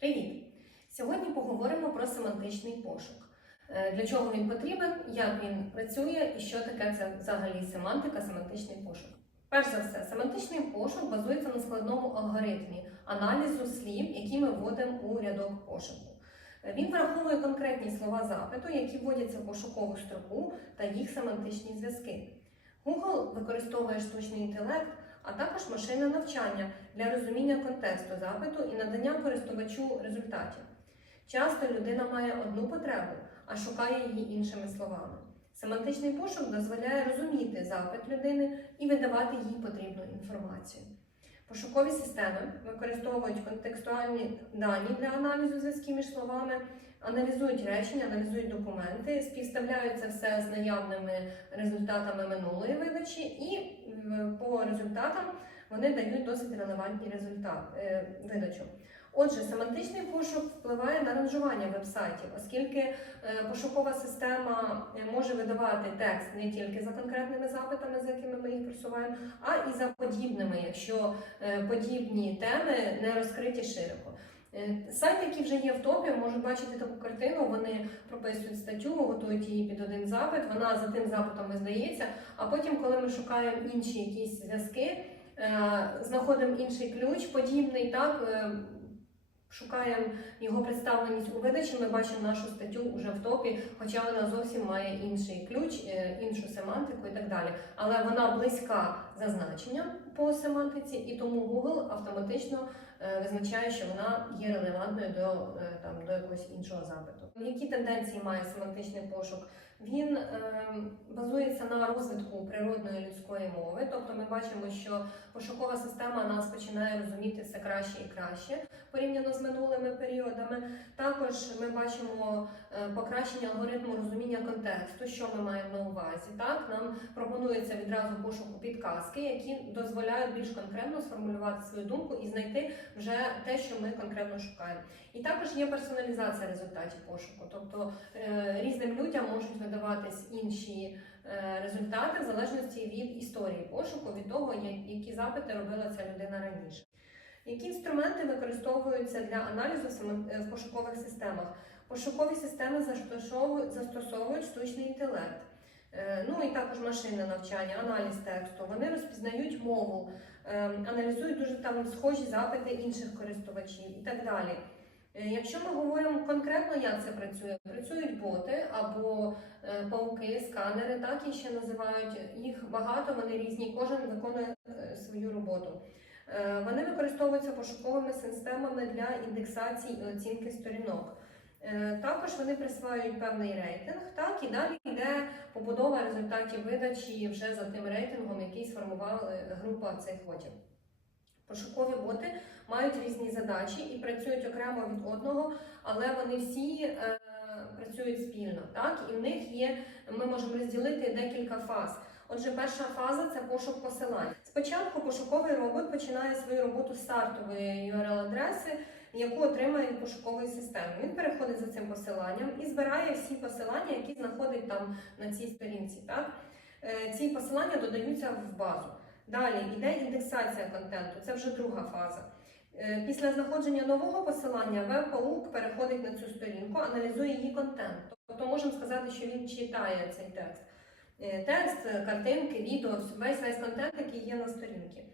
Привіт! Сьогодні поговоримо про семантичний пошук. Е, Для чого він потрібен, як він працює і що таке це взагалі семантика, семантичний пошук. Перш за все, семантичний пошук базується на складному алгоритмі аналізу слів, які ми вводимо у рядок пошуку. Е, Він враховує конкретні слова запиту, які вводяться в пошукову строку та їх семантичні зв'язки. Google використовує штучний інтелект, а також машинне навчання для розуміння контексту запиту і надання користувачу результатів. Часто людина має одну потребу, а шукає її іншими словами. Семантичний пошук дозволяє розуміти запит людини і видавати їй потрібну інформацію. Пошукові системи використовують контекстуальні дані для аналізу зв'язків між словами, аналізують речення, аналізують документи, співставляють це все з наявними результатами минулої видачі, і по результатам вони дають досить релевантні результати е, видачу. Отже, семантичний пошук впливає на ранжування вебсайтів, оскільки е, пошукова система е, може видавати текст не тільки за конкретними запитами, за якими ми їх просуваємо, а і за подібними, якщо подібні теми не розкриті широко. Е, Сайти, які вже є в топі, можуть бачити таку картину. Вони прописують статтю, готують її під один запит. Вона за тим запитом здається. А потім, коли ми шукаємо інші якісь зв'язки, е, знаходимо інший ключ, подібний, так е, шукаємо його представленість у видачі. Ми бачимо нашу статтю вже в топі, хоча вона зовсім має інший ключ, е, іншу семантику і так далі. Але вона близька за значенням по семантиці, і тому Google автоматично е, визначає, що вона є релевантною до, е, там, до якогось іншого запиту. Які тенденції має семантичний пошук? Він е, базується на розвитку природної людської мови, тобто ми бачимо, що пошукова система нас починає розуміти все краще і краще порівняно з минулими періодами. Також ми бачимо е, покращення алгоритму розуміння контексту, що ми маємо на увазі. Так нам пропонується відразу пошуку підказки, які дозволяють більш конкретно сформулювати свою думку і знайти вже те, що ми конкретно шукаємо. І також є персоналізація результатів пошуку, тобто е, різним людям можуть видаватись інші е, результати в залежності від історії пошуку, від того, які запити робила ця людина раніше. Які інструменти використовуються для аналізу е, в пошукових системах? Пошукові системи застосовують, штучний інтелект, е, ну і також машинне навчання, аналіз тексту. Вони розпізнають мову, е, аналізують дуже там схожі запити інших користувачів і так далі. Е, Якщо ми говоримо конкретно, як це працює, працюють боти або е, пауки, сканери, так і ще називають їх багато, вони різні, кожен виконує е, свою роботу. Вони використовуються пошуковими системами для індексації і оцінки сторінок. Також вони присваюють певний рейтинг, так і далі йде побудова результатів видачі вже за тим рейтингом, який сформувала група цих ботів. Пошукові боти мають різні задачі і працюють окремо від одного, але вони всі е, працюють спільно. Так? І в них є, ми можемо розділити декілька фаз. Отже, перша фаза це пошук посилань. Спочатку пошуковий робот починає свою роботу з стартової URL-адреси, яку отримає від пошукової. Він переходить за цим посиланням і збирає всі посилання, які знаходить там на цій сторінці. Так? Е, Ці посилання додаються в базу. Далі йде індексація контенту, це вже друга фаза. Е, Після знаходження нового посилання веб-паук переходить на цю сторінку, аналізує її контент. Тобто можемо сказати, що він читає цей текст. Е, Текст, картинки, відео, весь весь контент, який є на сторінці.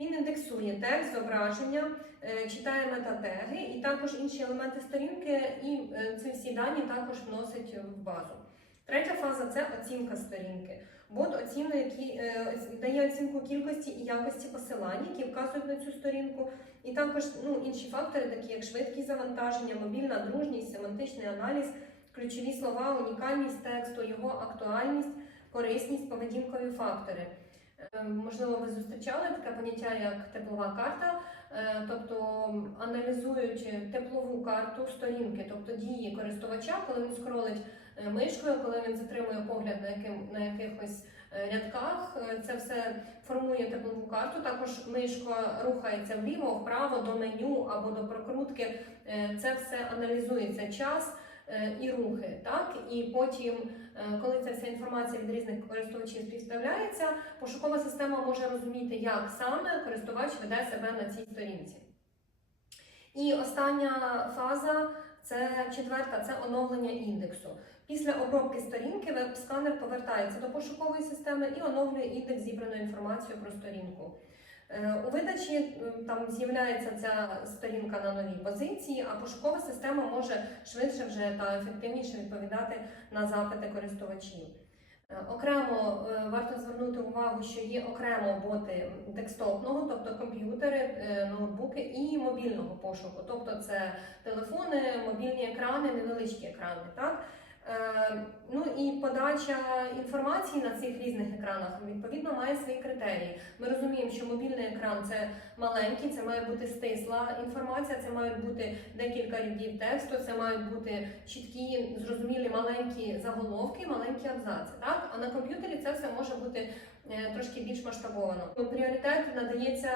Він індексує текст, зображення, е, читає метатеги і також інші елементи сторінки, і ці всі дані також вносить в базу. Третя фаза це оцінка сторінки. Бот оцінює, які, е, дає оцінку кількості і якості посилань, які вказують на цю сторінку, і також ну, інші фактори, такі як швидкість завантаження, мобільна дружність, семантичний аналіз, ключові слова, унікальність тексту, його актуальність, корисність, поведінкові фактори. Е, Можливо, ви зустрічали таке поняття як теплова карта, Е, тобто аналізують теплову карту сторінки, тобто дії користувача, коли він скролить мишкою, коли він затримує погляд на, яким, на якихось е, рядках, е, це все формує теплову карту. Також мишка рухається вліво, вправо до меню або до прокрутки. Е, Це все аналізується час е, і рухи. Так? І потім, е, коли ця вся інформація від різних користувачів співставляється, пошукова система може розуміти, як саме користувач веде себе на цій сторінці. І остання фаза це четверта, це оновлення індексу. Після обробки сторінки веб-сканер повертається до пошукової системи і оновлює індекс зібраної інформації про сторінку. Е, У видачі е, там з'являється ця сторінка на новій позиції, а пошукова система може швидше вже та ефективніше відповідати на запити користувачів. Е, Окремо е, варто звернути увагу, що є окремо боти декстопного, тобто комп'ютери, е, ноутбуки і мобільного пошуку, тобто це телефони, мобільні екрани, невеличкі екрани. Так? Е, Ну і подача інформації на цих різних екранах відповідно має свої критерії. Ми розуміємо, що мобільний екран це маленький, це має бути стисла інформація, це мають бути декілька рядів тексту, це мають бути чіткі, зрозумілі маленькі заголовки, маленькі абзаци. Так? А на комп'ютері це все може бути трошки більш масштабовано. Пріоритет надається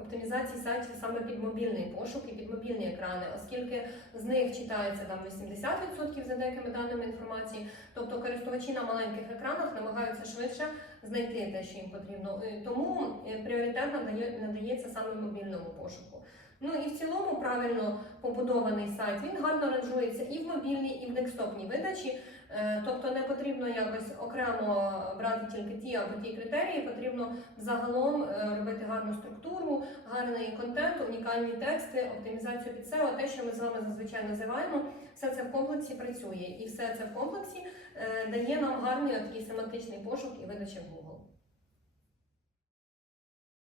оптимізації сайтів саме під мобільний пошук і під мобільні екрани, оскільки з них читається там 80% за деякими даними інформації. Тобто користувачі на маленьких екранах намагаються швидше знайти те, що їм потрібно. Е, Тому е, пріоритет надає, надається саме мобільному пошуку. Ну і в цілому правильно побудований сайт він гарно ранжується і в мобільній, і в декстопній видачі. Е, Тобто не потрібно якось окремо брати тільки ті або ті критерії, потрібно загалом е, робити гарну структуру, гарний контент, унікальні тексти, оптимізацію під SEO, те, що ми з вами зазвичай називаємо, все це в комплексі працює, і все це в комплексі е, дає нам гарний такий семантичний пошук і видача в Google.